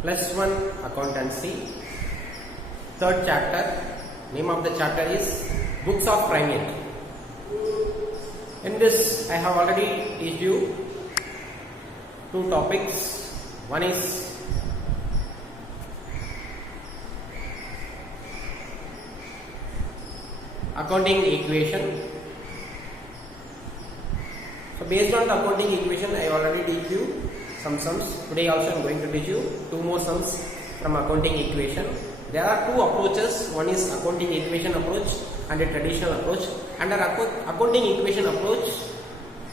Plus one accountancy. Third chapter. Name of the chapter is Books of Primate. In this, I have already teach you two topics. One is accounting equation. So based on the accounting equation, I already teach you some sums. Today also I am going to teach you two more sums from accounting equation. There are two approaches. One is accounting equation approach and a traditional approach. Under accounting equation approach,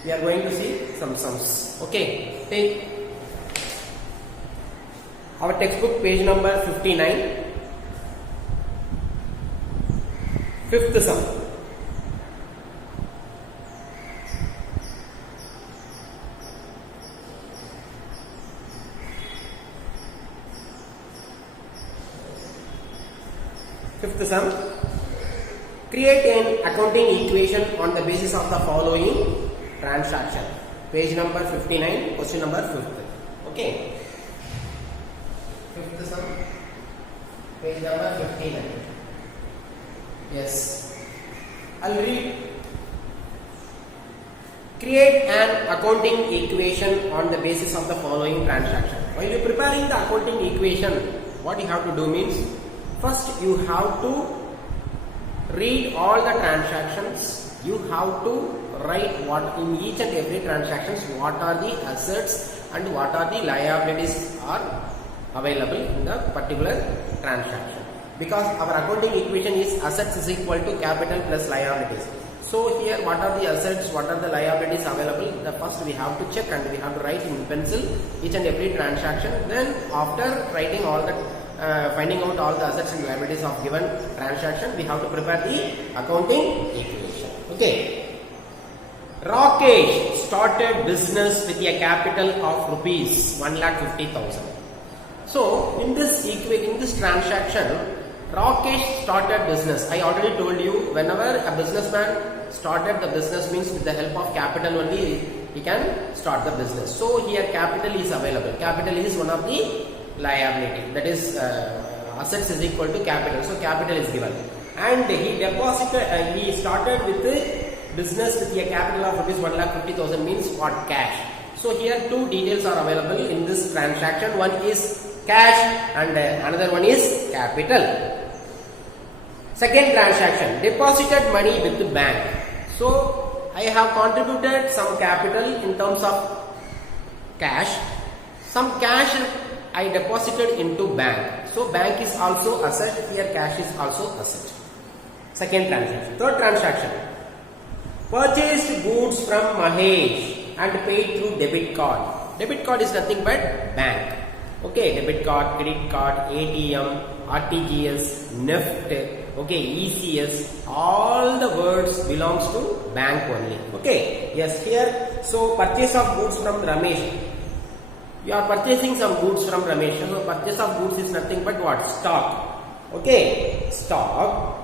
we are going to see some sums. Okay, take our textbook, page number 59. Fifth sum. Fifth sum. Create an accounting equation on the basis of the following transaction. Page number 59, question number 5th. Okay. Fifth sum. Page number 59. Yes. I'll read. Create an accounting equation on the basis of the following transaction. While you're preparing the accounting equation, what you have to do means, first you have to read all the transactions. You have to write what in each and every transactions, what are the assets and what are the liabilities are available in the particular transaction. Because our accounting equation is assets is equal to capital plus liabilities. So here what are the assets, what are the liabilities available? The first we have to check and we have to write in pencil each and every transaction. Then after writing all the finding out all the assets and liabilities of given transaction, we have to prepare the accounting equation. Okay. Rakesh started business with a capital of rupees 1,50,000. So in this transaction, Rakesh started business. I already told you, whenever a businessman started the business means with the help of capital only he can start the business. So here capital is available. Capital is one of the liability, that is assets is equal to capital. So capital is given, and he started with the business with a capital of rupees 1,50,000 means what? Cash. So here two details are available in this transaction. One is cash and another one is capital. Second transaction, deposited money with the bank. So I have contributed some capital in terms of cash. Some cash I deposited into bank. So bank is also asset. Here cash is also asset. Second transaction. Third transaction, purchased goods from Mahesh and paid through debit card. Debit card is nothing but bank. Okay, debit card, credit card, ATM, RTGS, NEFT, okay, ECS, all the words belongs to bank only. Okay, yes, here, so purchase of goods from Ramesh. You are purchasing some goods from Ramesh. So purchase of goods is nothing but what? Stock. Okay, stock.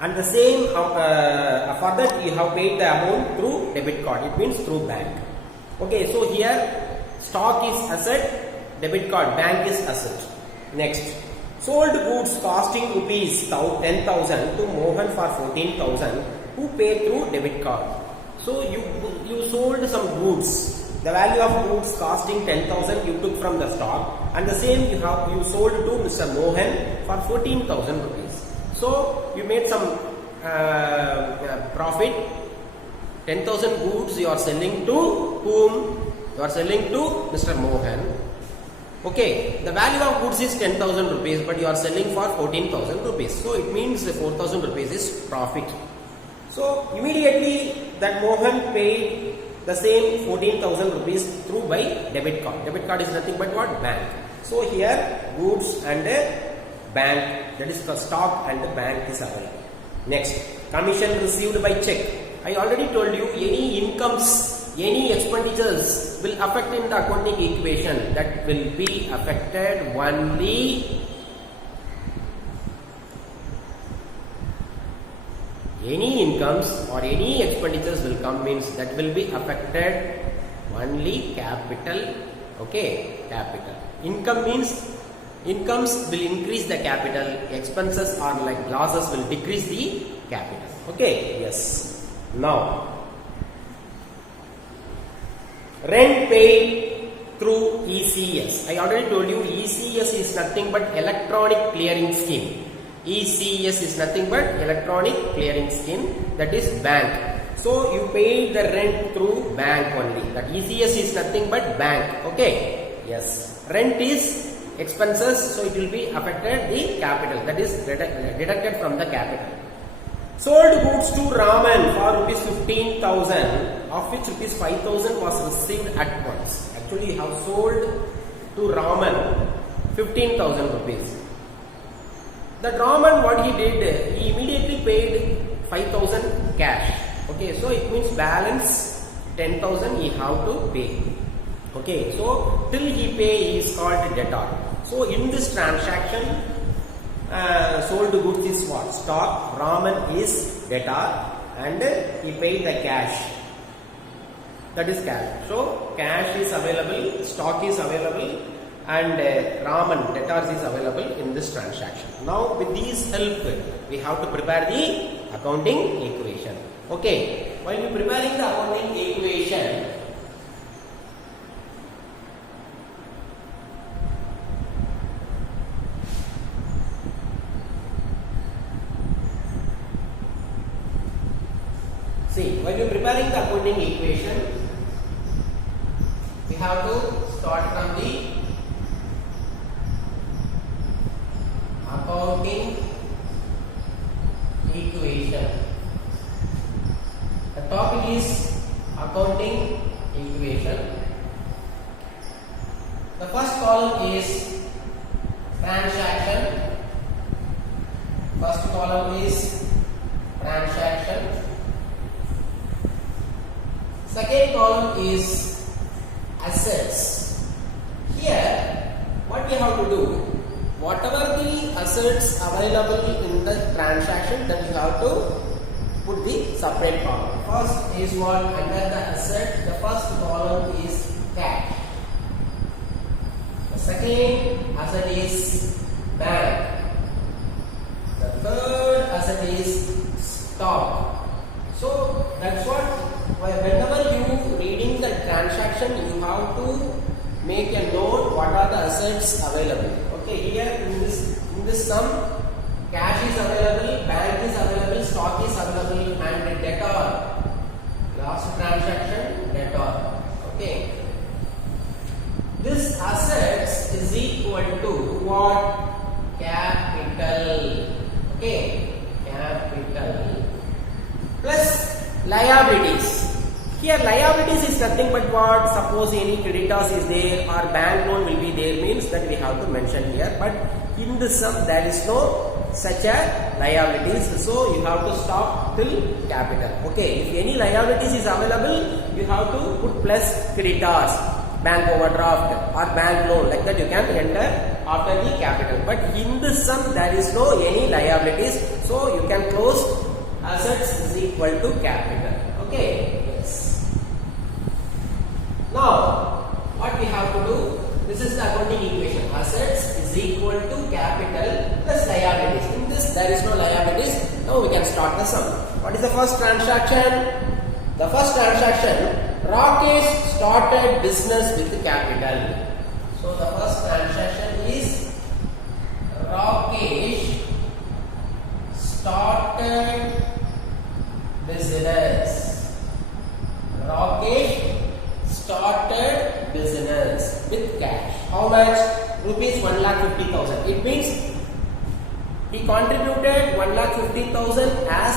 And the same, for that you have paid the amount through debit card. It means through bank. Okay, so here stock is asset. Debit card, bank is asset. Next, sold goods costing rupees 10,000 to Mohan for 14,000, who paid through debit card. So you sold some goods. The value of goods costing 10,000 you took from the stock, and the same you sold to Mr. Mohan for 14,000 rupees. So you made some profit. 10,000 goods you are selling to whom? You are selling to Mr. Mohan. Okay, the value of goods is 10,000 rupees, but you are selling for 14,000 rupees. So it means 4,000 rupees is profit. So immediately that Mohan paid the same 14,000 rupees through by debit card. Debit card is nothing but what? Bank. So here goods and bank, that is the stock and the bank is available. Next, commission received by check. I already told you, any incomes, any expenditures will affect in the accounting equation. That will be affected only any incomes or any expenditures will come means that will be affected only capital Okay, capital. Income means incomes will increase the capital, expenses or like losses will decrease the capital. Okay, yes. Now, rent paid through ECS. I already told you ECS is nothing but electronic clearing scheme. ECS is nothing but electronic clearing scheme, that is bank. So you pay the rent through bank only. That ECS is nothing but bank. Okay. Yes. Rent is expenses, so it will be affected the capital. That is deducted from the capital. Sold goods to Raman for rupees 15,000, of which rupees 5,000 was received at once. Actually, you have sold to Raman 15,000 rupees. That Raman, what he did, he immediately paid 5,000 cash. Okay, so it means balance 10,000 he have to pay. Okay, so till he pay he is called debtor. So in this transaction, sold goods is what? Stock. Raman is debtor and he paid the cash. That is cash. So cash is available, stock is available, and Raman debtors is available in this transaction. Now with these help, we have to prepare the accounting equation. Okay, while you preparing the accounting equation, see, while you preparing the accounting equation, we have to start from the accounting equation. The topic is accounting equation. The first column is transaction. First column is transaction. Second column is assets. Here, what we have to do, whatever the assets available in the transaction, that we have to put the separate column. First is what? Under the asset, the first column is cash. The second asset is bank. The third asset is stock. So that's what, whenever you reading the transaction, you have to make a note what are the assets available. Okay, here in this sum, cash is available, bank is available, stock is available, and debtor. Last transaction, debtor. Okay. This assets is equal to what? Capital. Okay. Capital. Plus liabilities. Here liabilities is nothing but what? Suppose any creditors is there or bank loan will be there, means that we have to mention here. But in the sum there is no such a liabilities, so you have to stop till capital. Okay, if any liabilities is available, you have to put plus creditors, bank overdraft or bank loan, like that you can enter after the capital. But in the sum there is no any liabilities, so you can close assets is equal to capital. Okay, yes. Now what we have to do, this is the accounting equation. Assets is equal to capital plus liabilities. In this there is no liabilities. Now we can start the sum. What is the first transaction? The first transaction, Rakesh started business with capital. So the first transaction is Rakesh started business. Rakesh started business with cash. How much? Rupees 1,50,000. It means he contributed 1,50,000 as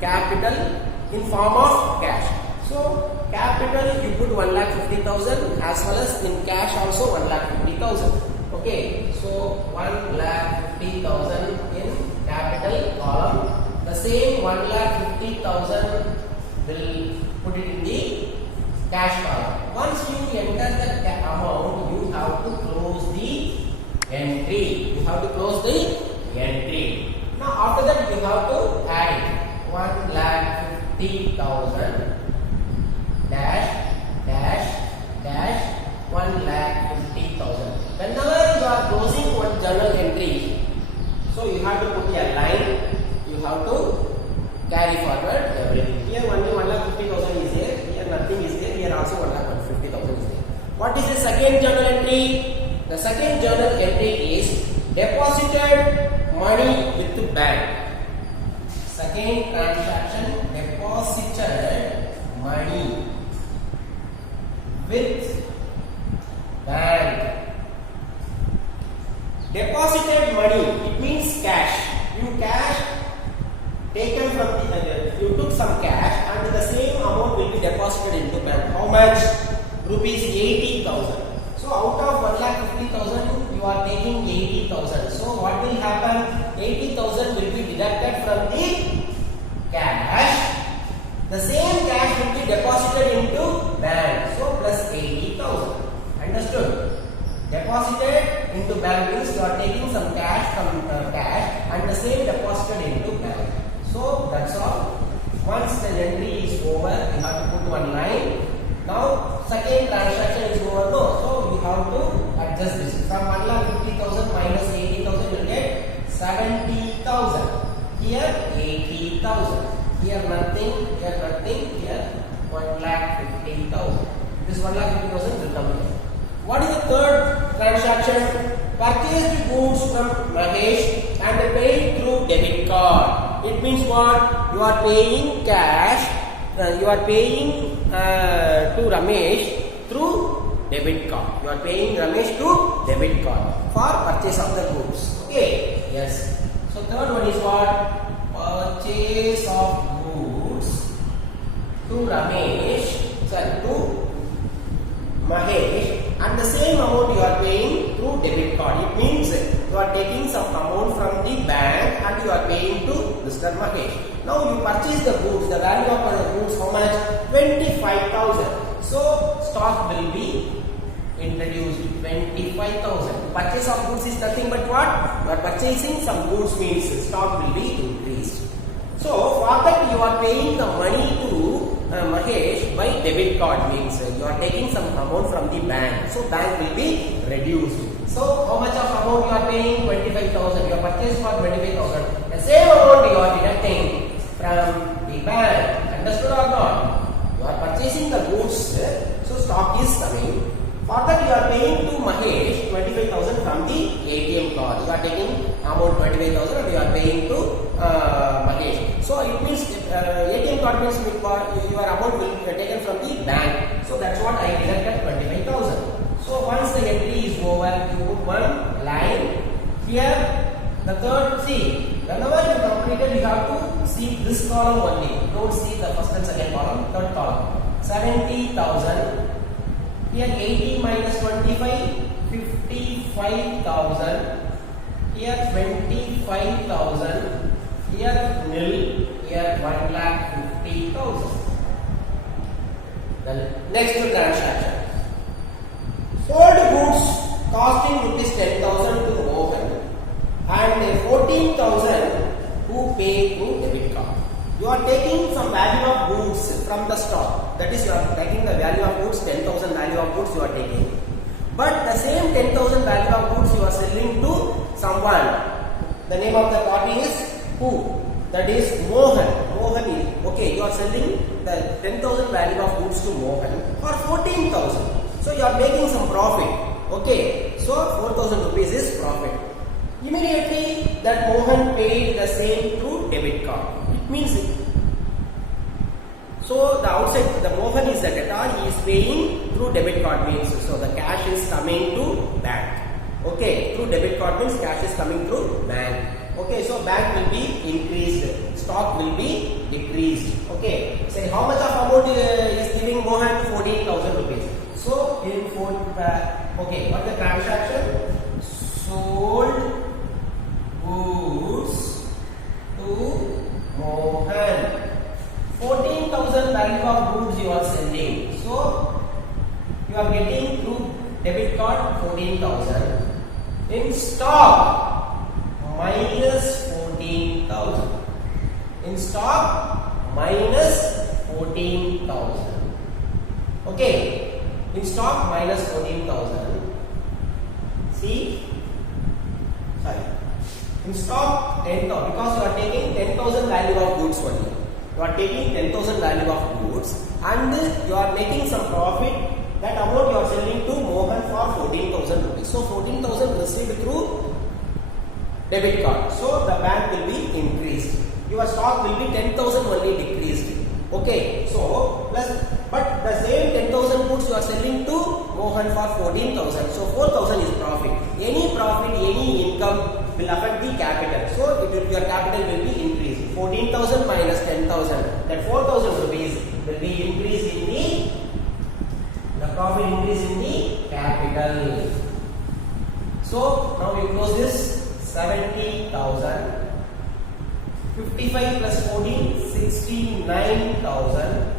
capital in form of cash. So capital you put 1,50,000 as well as in cash also 1,50,000. Okay, so 1,50,000 in capital column. The same 1,50,000 will put it in the cash column. Once you enter the amount, you have to close the entry. You have to close the entry. Now after that you have to add 1,50,000 dash dash dash 1,50,000. you have to put a line. You have to carry forward everything. Here only 1,50,000 is there. Here nothing is there. Here also 1,50,000 is there. What is the second journal entry? The second journal entry is deposited money with the bank. Second transaction, deposited money with bank. Deposited money, it means cash. You cash taken from the, you took some cash and the same amount will be deposited into bank. How much? Rupees 80,000. So out of 1,50,000 you are taking 80,000. So what will happen? 80,000 will be deducted from the cash. The same cash will be deposited into bank. So plus 80,000. Understood? Deposited into bank means you are taking some cash from cash and the same deposited into bank. So that's all. Once the entry is over, you have to put one line. Now second transaction is over. No, so we have to adjust this. From 1,50,000 minus 80,000 you will get 70,000. Here 80,000. Here nothing. Here nothing. Here 1,50,000. This 1,50,000 will come here. What is the third transaction? Purchased goods from Mahesh and paid through debit card. It means what? You are paying cash. You are paying to Ramesh through debit card. You are paying Ramesh to debit card for purchase of the goods. Okay? Yes. So third one is what? Purchase of goods to Ramesh. Sorry, to Mahesh. And the same amount you are paying through debit card. It means you are taking some amount from the bank and you are paying to Mr. Mahesh. Now you purchase the goods. The value of the goods how much? 25,000. So stock will be introduced. 25,000. Purchase of goods is nothing but what? You are purchasing some goods means stock will be increased. So for that you are paying the money to Mahesh by debit card means you are taking some amount from the bank. So bank will be reduced. So how much of amount you are paying? 25,000. You are purchased for 25,000. The same amount you are deducting from the bank. Understood or not? You are purchasing the goods. So stock is coming. For that you are paying to Mahesh 25,000 from the ATM card. You are taking amount 25,000 and you are paying to Mahesh. So it means ATM card means your amount will be taken from the bank. So that's what I deducted 25,000. So once the entry is over, you put one line here. The third, see, whenever you completed, you have to see this column only. Don't see the first and second column. Third column, 70,000. Here 80 minus 25, 55,000. Here 25,000. Here nil. Here 1,50,000. The next transaction. Sold goods costing rupees 10,000 to Mohan and 14,000 who pay through debit card. You are taking some value of goods from the stock. That is, you are taking the value of goods, 10,000 value of goods you are taking. But the same 10,000 value of goods you are selling to someone. The name of the party is who? That is Mohan. Mohan is, okay, you are selling the 10,000 value of goods to Mohan for 14,000. So you are making some profit. Okay, so 4,000 rupees is profit. Immediately that Mohan paid the same through debit card. It means it. So the outside, the Mohan is the debtor, he is paying through debit card means. So the cash is coming to bank. Okay, through debit card means cash is coming through bank. Okay, so bank will be increased, stock will be decreased. Okay, say how much of amount is giving Mohan? 14,000 rupees. So in okay, what the transaction? Sold goods to Mohan. 14,000 value of goods you are selling. So you are getting through debit card 14,000. In stock minus 14,000. In stock minus 14,000. Okay. In stock minus 14,000. See, sorry. In stock 10,000 because you are taking 10,000 value of goods only. You are taking 10,000 value of goods and you are making some profit. That amount you are selling to Mohan for 14,000 rupees. So 14,000 received through debit card. So the bank will be increased. Your stock will be 10,000 only decreased. Okay. So plus, but the same 10,000 goods you are selling to Mohan for 14,000. So 4,000 is profit. Any profit, any income will affect the capital. So your capital will be increased. 14,000 minus 10,000. That 4,000 rupees will be increased in the profit increase in the capital. So now we close this. 70,000. 55 plus 14, 69,000.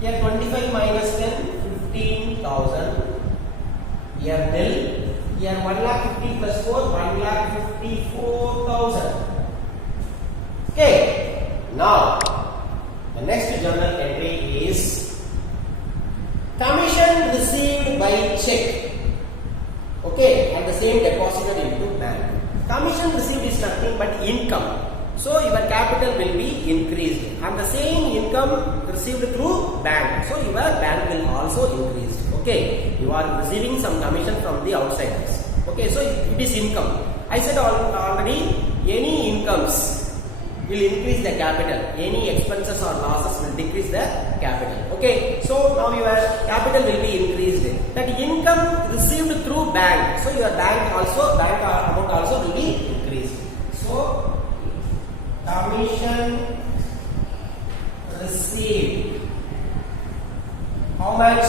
Here 25 minus 10, 15,000. Here nil. Here 1,50,000 plus 4, 1,54,000. Okay. Now the next journal entry is commission received by check. Okay, and the same deposited into bank. Commission received is nothing but income. So your capital will be increased, and the same income received through bank. So your bank will also increase. Okay, you are receiving some commission from the outsiders. Okay, so it is income. I said already, any incomes will increase the capital. Any expenses or losses will decrease the capital. Okay, so now your capital will be increased. That income received through bank. So your bank amount also will be increased. So commission received. How much?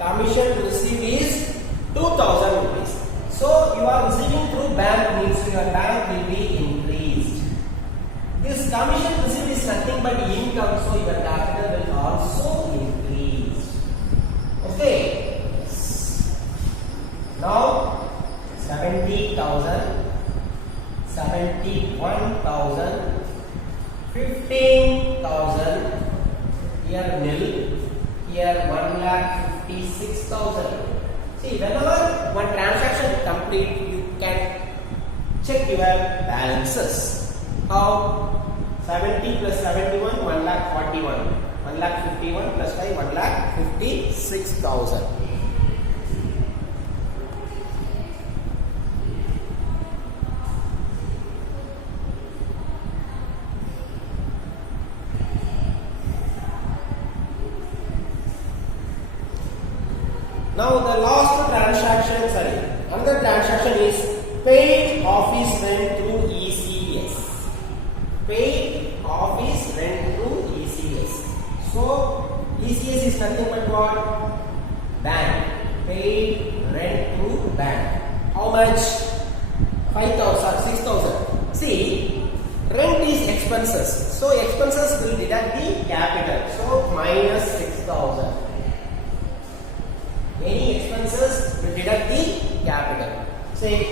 Commission received is 2,000 rupees. So you are receiving through bank means your bank will be increased. This commission received is nothing but income, so your capital will also increase. Okay. Now 70,000, 71,000, 15,000. Here nil. Here 1,56,000. See, whenever one transaction complete, you can check your balances. How? 70 plus 71, 1,41,000. 1,51,000 plus 5, 1,56,000. Now the last transaction, another transaction is paid office rent through ECS. Paid office rent through ECS. So ECS is nothing but what? Bank. Paid rent through bank. How much? 5,000, 6,000. See, rent is expenses. So expenses will deduct the capital. So minus 6,000. Any expenses will deduct the capital. Say,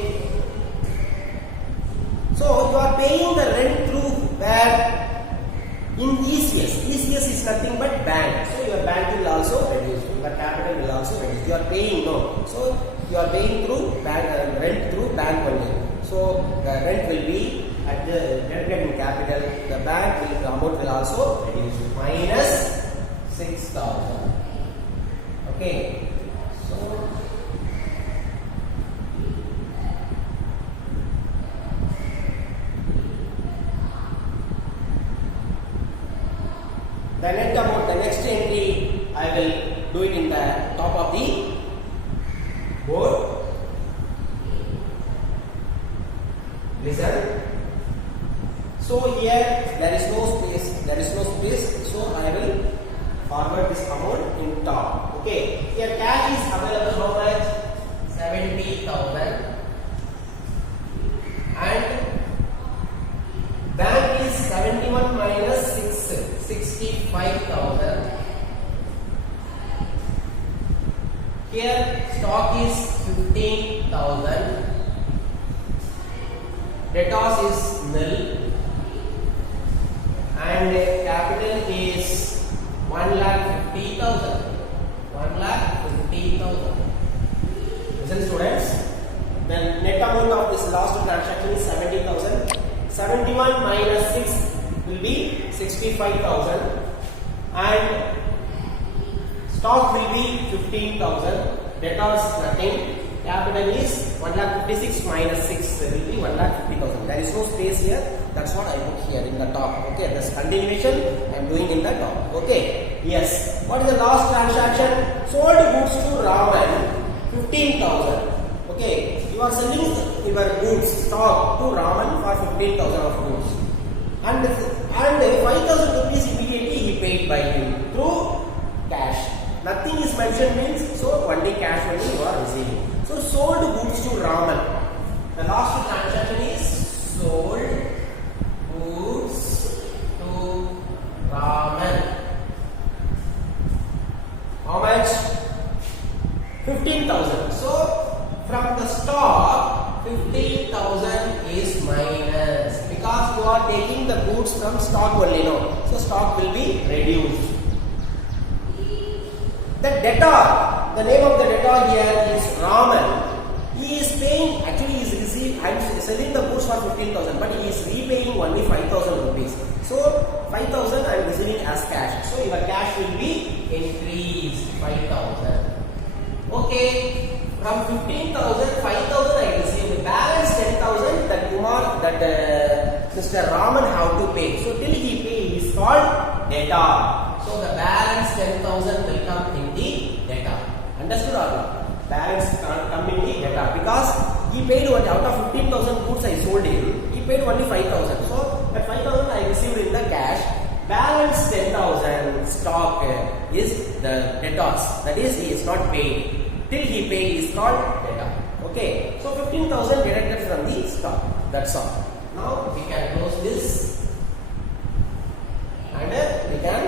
so you are paying the rent through where? In ECS. ECS is nothing but bank. So your bank will also reduce. Your capital will also reduce. You are paying no. So you are paying through bank, rent through bank only. So the rent will be at the deducted in capital. The bank will, the amount will also reduce. Minus 6,000. Okay. So the net amount, the next entry, I will do it in the top of the board. Listen. So here there is no space. So I will forward this amount in top. Okay. Here cash is available how much? 70,000. And bank is 71 minus 65,000. Here stock is 15,000. Debtors is nil. And capital is 1,50,000. 1,50,000. Listen students, the net amount of this last transaction is 70,000. 71 minus 6 will be 65,000 and stock will be 15,000. Debtors nothing. Capital is 1,56,000 minus 6 will be 1,50,000. There is no space here. That's what I put here in the top. Okay, this continuation I am doing in the top. Okay, yes. What is the last transaction? Sold goods to Raman 15,000. Okay, you are selling your goods stock to Raman for 15,000 of goods, and 5,000 rupees immediately he paid by you through cash. Nothing is mentioned means so only cash only you are receiving. So sold goods to Raman. The last transaction is sold goods to Raman. How much? 15,000. So from the stock 15,000 is minus because you are taking the goods from stock only now. So stock will be reduced. The debtor, the name of the debtor here is Raman. He is paying, actually he is receiving, I am selling the goods for 15,000 but he is repaying only 5,000 rupees. So 5,000 I am receiving as cash. So your cash will be increased 5,000. Okay, from 15,000, 5,000 I received. The balance 10,000 that Mr. Raman have to pay. So till he pay is called debtor. So the balance 10,000 will come in the debtor. Understood or not? Balance come in the debtor because he paid what out of 15,000 goods I sold him. He paid only 5,000. So that 5,000 I received in the cash. Balance 10,000 stock is the debtors. That is he is not paid. Till he paid is called debtor. Okay. So 15,000 deducted from the stock. That's all. Now we can close this and we can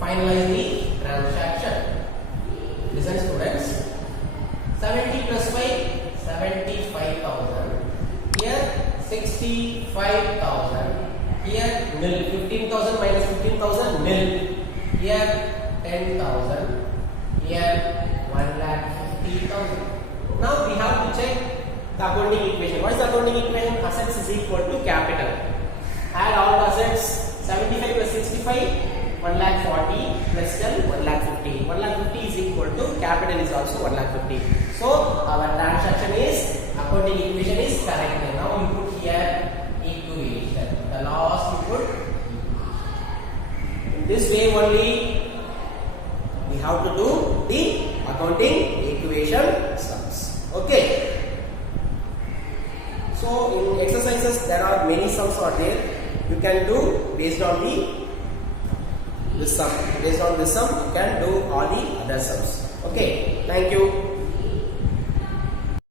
finalize the transaction. Listen students, 70 plus 5, 75,000. Here 65,000. Here nil. 15,000 minus 15,000 nil. Here 10,000. Here 1,50,000. Now we have to check the accounting equation. What is the accounting equation? Assets is equal to capital. Add all assets. 75 plus 65. 1,40,000 plus 10, 1,50,000. 1,50,000 is equal to capital is also 1,50,000. So our transaction is accounting equation is correct. Now you put here equation. The last you put in this way only we have to do the accounting equation sums. Okay. So in exercises there are many sums are there. You can do based on this sum. Based on this sum, you can do all the other sums. Okay. Thank you.